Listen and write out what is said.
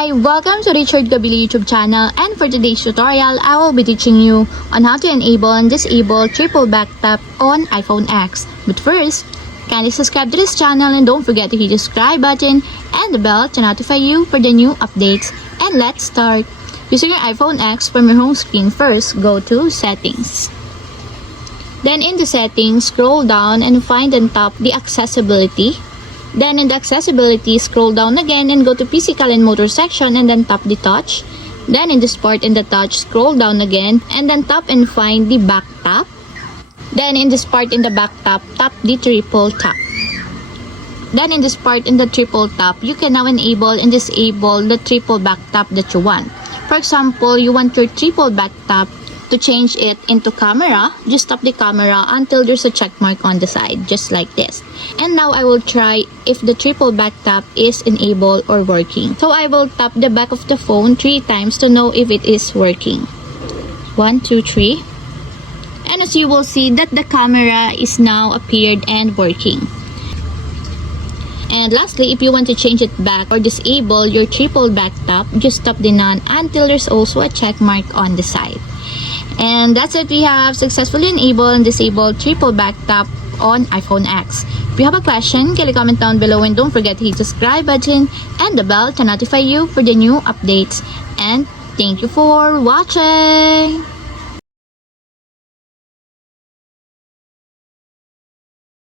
Hi! Welcome to Richard Gabili YouTube channel, and for today's tutorial, I will be teaching you on how to enable and disable triple back tap on iPhone X. But first, kindly subscribe to this channel and don't forget to hit the subscribe button and the bell to notify you for the new updates. And let's start! Using your iPhone X from your home screen, first go to Settings. Then in the Settings, scroll down and find on top the Accessibility. Then in the accessibility, scroll down again and go to physical and motor section and then tap the touch. Then in the sport and the touch, scroll down again and then tap and find the back tap. Then in this part in the back tap, tap the triple tap. Then in this part in the triple tap, you can now enable and disable the triple back tap that you want. For example, you want your triple back tap to change it into camera, just tap the camera until there's a check mark on the side, just like this. And now I will try if the triple back tap is enabled or working. So I will tap the back of the phone 3 times to know if it is working. 1, 2, 3. And as you will see that the camera is now appeared and working. And lastly, if you want to change it back or disable your triple back tap, just tap the none until there's also a check mark on the side. And that's it. We have successfully enabled and disabled triple back tap on iPhone X. If you have a question, kindly comment down below and don't forget to hit the subscribe button and the bell to notify you for the new updates. And thank you for watching!